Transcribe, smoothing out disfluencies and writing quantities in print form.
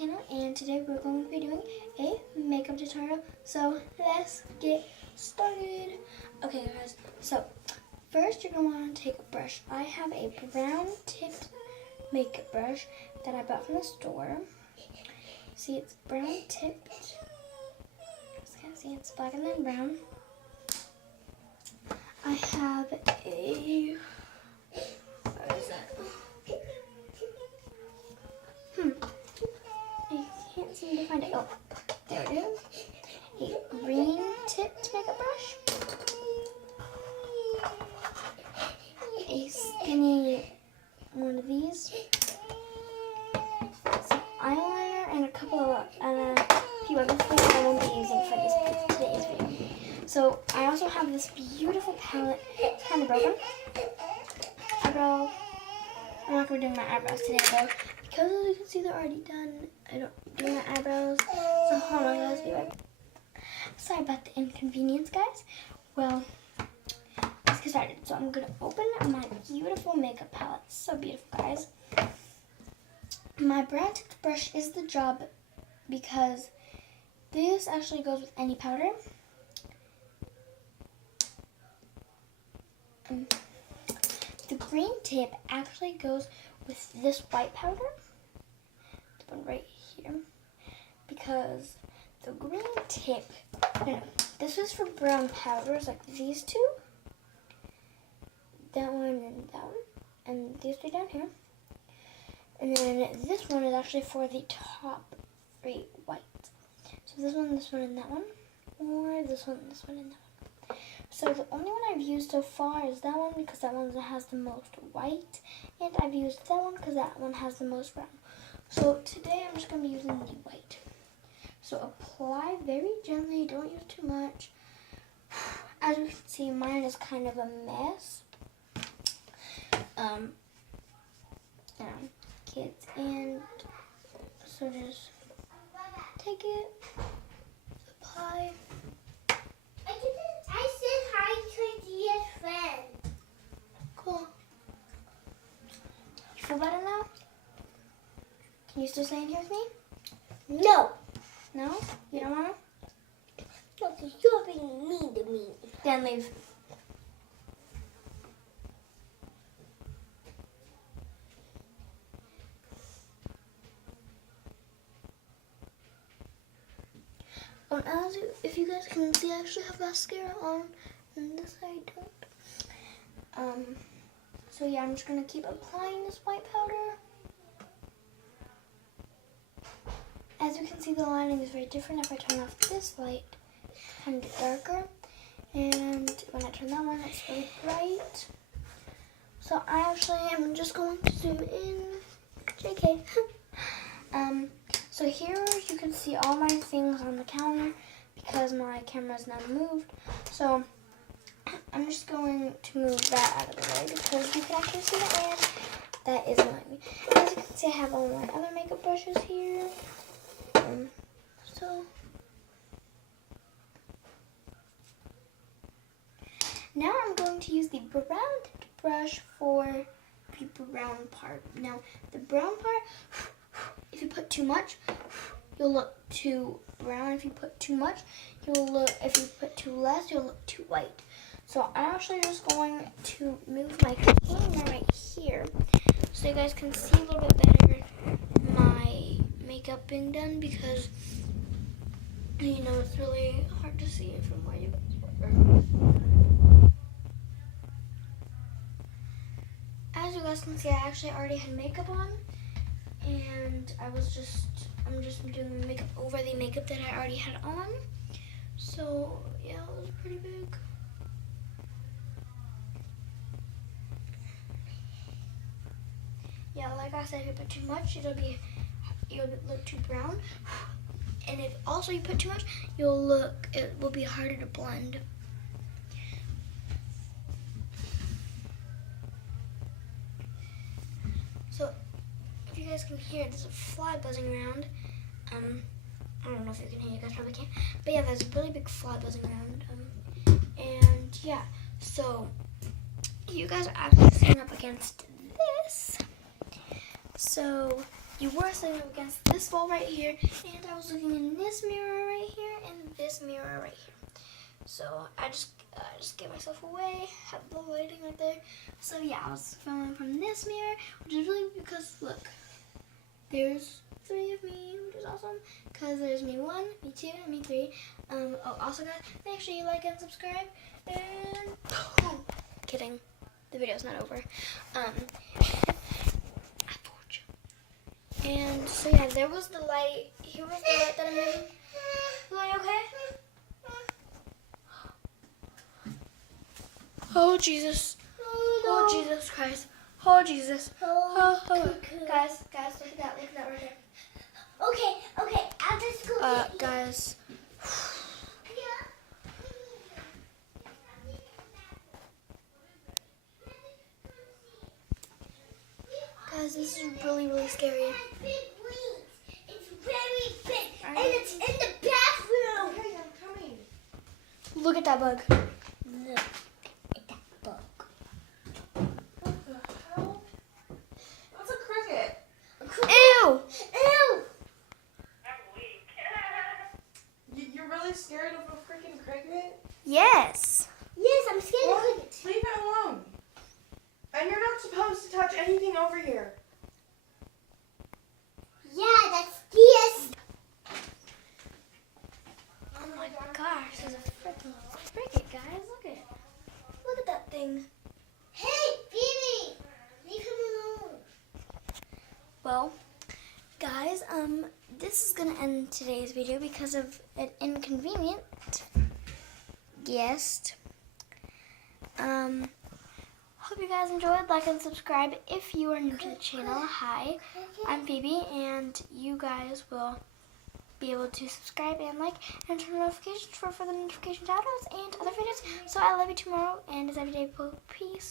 channel, and today we're going to be doing a makeup tutorial, so let's get started. Okay guys, so first you're going to want to take a brush. I have a brown tipped makeup brush that I bought from the store. See, it's brown tipped. Just can't see, it's black and then brown. I have a, what is that? I can't seem to find it. Oh, there it is. A green tipped makeup brush. A skinny one of these. Some eyeliner and a few other things I won't be using for today's video. So I also have this beautiful palette. It's kind of broken. Eyebrow. I'm not going to be doing my eyebrows today though, because as you can see they're already done. I don't do my eyebrows. So hold on guys, be right back. Sorry about the inconvenience guys. Well, let's get started. So I'm going to open my beautiful makeup palette. So beautiful guys. My brown tipped brush is the job because this actually goes with any powder. The green tip actually goes with this white powder, the one right here, because the green tip, this is for brown powders like these two, that one and that one, and these two down here, and then this one is actually for the top right white. So this one, and that one, or this one, and that one. So the only one I've used so far is that one because that one has the most white, and I've used that one because that one has the most brown. So today I'm just going to be using the white. So apply very gently, don't use too much. As you can see, mine is kind of a mess. Kids, and so just take it, apply. I said hi to dear friend. Cool. You feel better now? Can you still stay in here with me? No. No? You don't want to? No, because you're being mean to me. Then leave. If you guys can see, I actually have mascara on, and this I don't. So yeah, I'm just gonna keep applying this white powder. As you can see, the lining is very different. If I turn off this light, it's kind of darker, and when I turn that one, it's really bright. So I actually am just going to zoom in. JK. So here you can see all my things on the counter because my camera's now moved. So I'm just going to move that out of the way because you can actually see the hand that is annoying me. As you can see, I have all my other makeup brushes here. So now I'm going to use the brown brush for the brown part. Now the brown part, if you put too much, you'll look too brown. If you put too much, if you put too less, you'll look too white. So I'm actually just going to move my camera right here so you guys can see a little bit better my makeup being done, because you know it's really hard to see it from where you guys were. As you guys can see, I actually already had makeup on, and I'm just doing makeup over the makeup that I already had on. So yeah, it was pretty big. Yeah, like I said, if you put too much, you'll look too brown. And if also you put too much, it will be harder to blend. So if you guys can hear, there's a fly buzzing around. I don't know if you can hear, you guys probably can't. But yeah, there's a really big fly buzzing around. And yeah, so you guys are actually sitting up against this. So you were sitting up against this wall right here, and I was looking in this mirror right here and this mirror right here. So I just gave myself away, have the lighting right there. So yeah, I was filming from this mirror, which is really because look, there's 3 of me, which is awesome. Cause there's me 1, me 2, and me 3. Also guys, make sure you like and subscribe. And kidding, the video's not over. I told you. And so yeah, there was the light. Here was the light that I made. The light okay? Oh Jesus! Oh Jesus Christ! Oh Jesus! Oh. Guys, look at that! Look at that right there. Okay, I'll just go get you. Guys. Guys, this is really, really scary. Big wings. It's very big, and it's in the bathroom. Okay, I'm coming. Look at that bug. Look at that bug. What the hell? That's a cricket. Ew! Ew! You're really scared of a freaking cricket? Yes. Yes, I'm scared Well, of crickets. leave it alone. And you're not supposed to touch anything over here. Yeah, that's yes. Oh my gosh, there's a freaking cricket, guys. Look at that thing. Hey, Phoebe, leave him alone. Well, guys, this is gonna end today's video because of an inconvenient guest. Hope you guys enjoyed. Like and subscribe if you are new to the channel. Hi, I'm Phoebe, and you guys will be able to subscribe and like and turn notifications for further notification shoutouts and other videos. So I love you tomorrow, and as every day, peace.